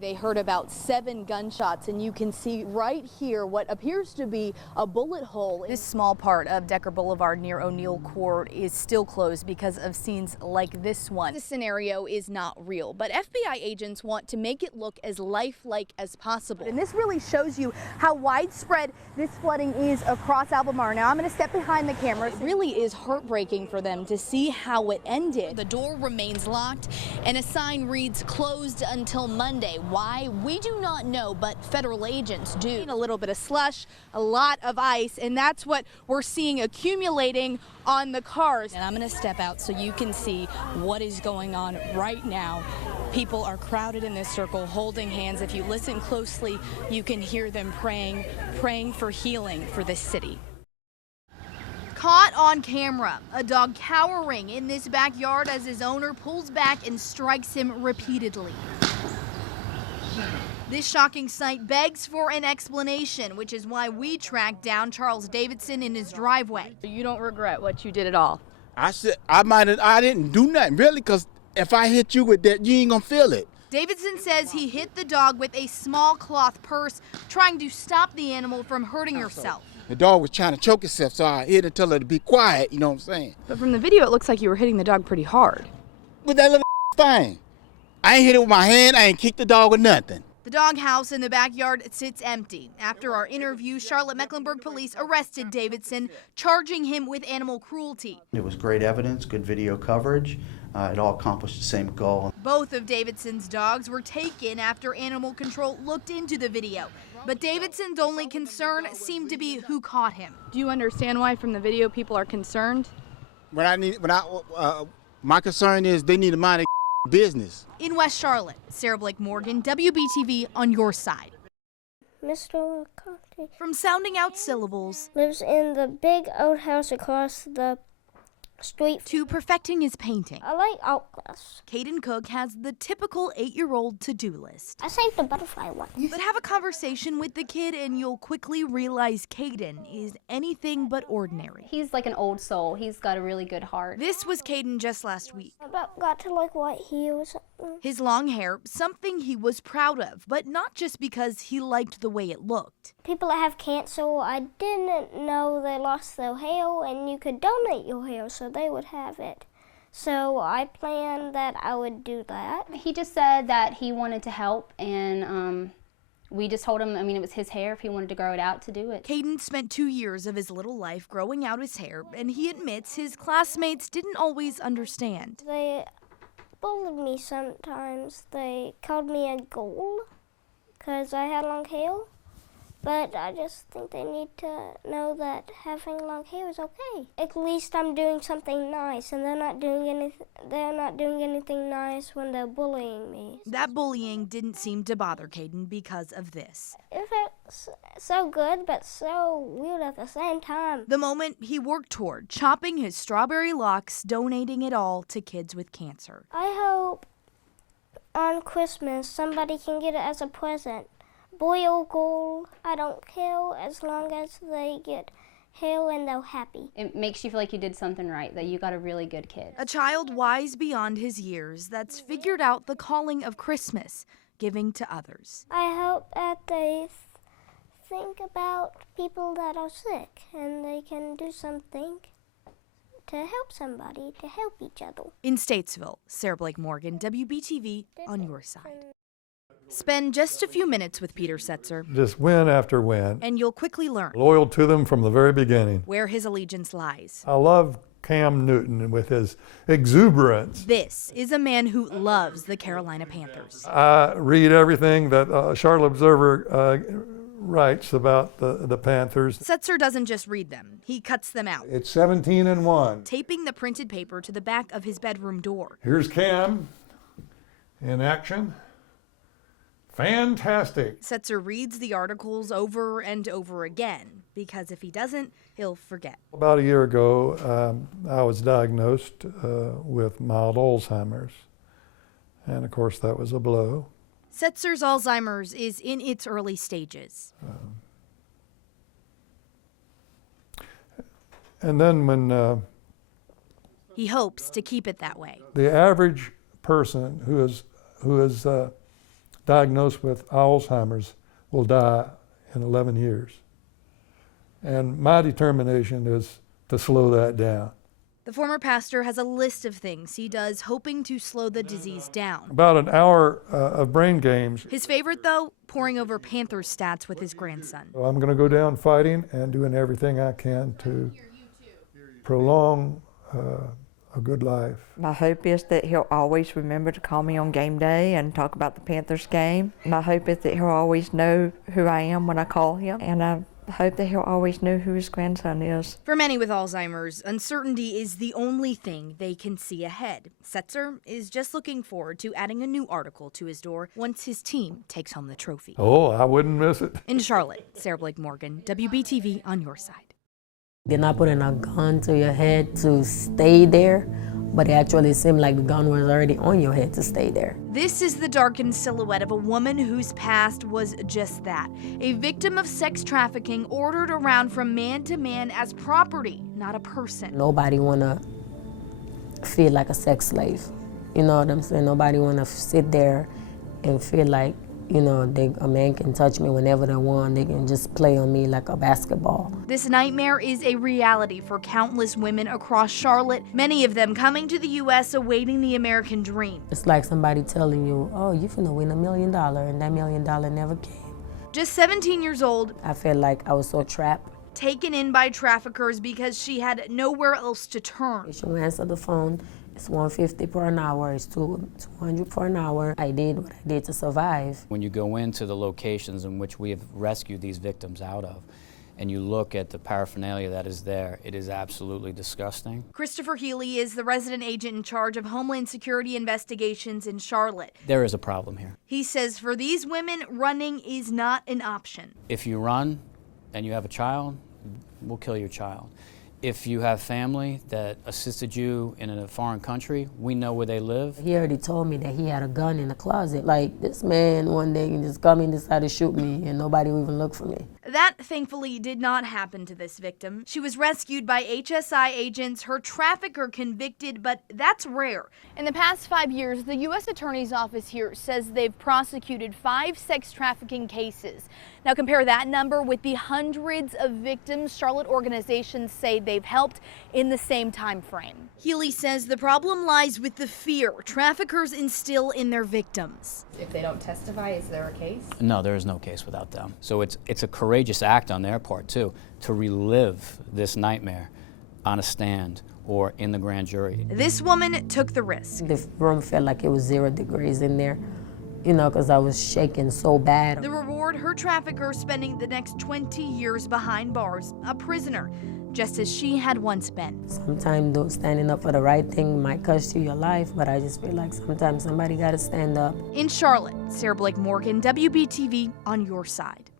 They heard about 7 gunshots, and you can see right here what appears to be a bullet hole. This small part of Decker Boulevard near O'Neill Court is still closed because of scenes like this one. This scenario is not real, but FBI agents want to make it look as lifelike as possible. And this really shows you how widespread this flooding is across Albemarle. Now I'm going to step behind the camera. It really is heartbreaking for them to see how it ended. The door remains locked and a sign reads closed until Monday. Why? We do not know, but federal agents do. A little bit of slush, a lot of ice, and that's what we're seeing accumulating on the cars. And I'm going to step out so you can see what is going on right now. People are crowded in this circle, holding hands. If you listen closely, you can hear them praying for healing for this city. Caught on camera, a dog cowering in this backyard as his owner pulls back and strikes him repeatedly. This shocking sight begs for an explanation, which is why we tracked down Charles Davidson in his driveway. You don't regret what you did at all? I didn't do nothing, really, because if I hit you with that, you ain't gonna feel it. Davidson says he hit the dog with a small cloth purse, trying to stop the animal from hurting herself. The dog was trying to choke itself, so I hit it, tell her to be quiet, you know what I'm saying? But from the video, it looks like you were hitting the dog pretty hard. With that little thing. I ain't hit it with my hand, I ain't kicked the dog or nothing. The doghouse in the backyard sits empty. After our interview, Charlotte-Mecklenburg police arrested Davidson, charging him with animal cruelty. It was great evidence, good video coverage. It all accomplished the same goal. Both of Davidson's dogs were taken after animal control looked into the video. But Davidson's only concern seemed to be who caught him. Do you understand why from the video people are concerned? My concern is they need to mind their business. In West Charlotte, Sarah Blake Morgan, WBTV on your side. Mr. McCarthy From sounding out syllables lives in the big old house across the street to perfecting his painting, I like Outlast. Caden Cook has the typical 8-year-old to-do list. I saved the butterfly one. But have a conversation with the kid and you'll quickly realize Caden is anything but ordinary. He's like an old soul. He's got a really good heart. This was Caden just last week. I about got to like white heels. His long hair, something he was proud of, but not just because he liked the way it looked. People that have cancer, I didn't know they lost their hair and you could donate your hair so they would have it. So I planned that I would do that. He just said that he wanted to help, and we just told him, it was his hair, if he wanted to grow it out, to do it. Caden spent 2 years of his little life growing out his hair, and he admits his classmates didn't always understand. They bullied me sometimes. They called me a girl because I had long hair. But I just think they need to know that having long hair is okay. At least I'm doing something nice, and they're not doing anything nice when they're bullying me. That bullying didn't seem to bother Caden because of this. It felt so good, but so weird at the same time. The moment he worked toward chopping his strawberry locks, donating it all to kids with cancer. I hope on Christmas somebody can get it as a present. Boy or girl, I don't care as long as they get hair and they're happy. It makes you feel like you did something right, that you got a really good kid. A child wise beyond his years that's figured out the calling of Christmas, giving to others. I hope that they think about people that are sick and they can do something to help somebody, to help each other. In Statesville, Sarah Blake Morgan, WBTV on your side. Spend just a few minutes with Peter Setzer. Just win after win. And you'll quickly learn. Loyal to them from the very beginning. Where his allegiance lies. I love Cam Newton with his exuberance. This is a man who loves the Carolina Panthers. I read everything that Charlotte Observer writes about the Panthers. Setzer doesn't just read them, he cuts them out. It's 17-1. Taping the printed paper to the back of his bedroom door. Here's Cam in action. Fantastic. Setzer reads the articles over and over again, because if he doesn't, he'll forget. About a year ago, I was diagnosed with mild Alzheimer's. And of course, that was a blow. Setzer's Alzheimer's is in its early stages. And then when he hopes to keep it that way. The average person who is diagnosed with Alzheimer's will die in 11 years. And my determination is to slow that down. The former pastor has a list of things he does hoping to slow the disease down. About an hour of brain games. His favorite, though, poring over Panthers stats with his grandson. So I'm going to go down fighting and doing everything I can to prolong a good life. My hope is that he'll always remember to call me on game day and talk about the Panthers game. My hope is that he'll always know who I am when I call him, and I hope that he'll always know who his grandson is. For many with Alzheimer's, uncertainty is the only thing they can see ahead. Setzer is just looking forward to adding a new article to his door once his team takes home the trophy. Oh, I wouldn't miss it. In Charlotte, Sarah Blake Morgan, WBTV on your side. They're not putting a gun to your head to stay there, but it actually seemed like the gun was already on your head to stay there. This is the darkened silhouette of a woman whose past was just that. A victim of sex trafficking ordered around from man to man as property, not a person. Nobody wanna feel like a sex slave. You know what I'm saying? Nobody wanna sit there and feel like, you know, a man can touch me whenever they want. They can just play on me like a basketball. This nightmare is a reality for countless women across Charlotte, many of them coming to the U.S. awaiting the American dream. It's like somebody telling you, oh, you're finna win $1 million, and that $1 million never came. Just 17 years old, I felt like I was so trapped. taken in by traffickers because she had nowhere else to turn. She will answer the phone. It's $150 per an hour, it's $200 per an hour. I did what I did to survive. When you go into the locations in which we have rescued these victims out of, and you look at the paraphernalia that is there, it is absolutely disgusting. Christopher Healy is the resident agent in charge of Homeland Security investigations in Charlotte. There is a problem here. He says for these women, running is not an option. If you run and you have a child, we'll kill your child. If you have family that assisted you in a foreign country, we know where they live. He already told me that he had a gun in the closet. Like, this man one day can just come and decide to shoot me and nobody will even look for me. That, thankfully, did not happen to this victim. She was rescued by HSI agents, her trafficker convicted, but that's rare. In the past 5 years, the U.S. Attorney's Office here says they've prosecuted 5 sex trafficking cases. Now compare that number with the hundreds of victims Charlotte organizations say they've helped in the same time frame. Healy says the problem lies with the fear traffickers instill in their victims. If they don't testify, is there a case? No, there is no case without them. So it's a courageous act on their part, too, to relive this nightmare on a stand or in the grand jury. This woman took the risk. The room felt like it was 0 degrees in there, you know, because I was shaking so bad. The reward, her trafficker spending the next 20 years behind bars, a prisoner, just as she had once been. Sometimes though, standing up for the right thing might cost you your life, but I just feel like sometimes somebody got to stand up. In Charlotte, Sarah Blake Morgan, WBTV on your side.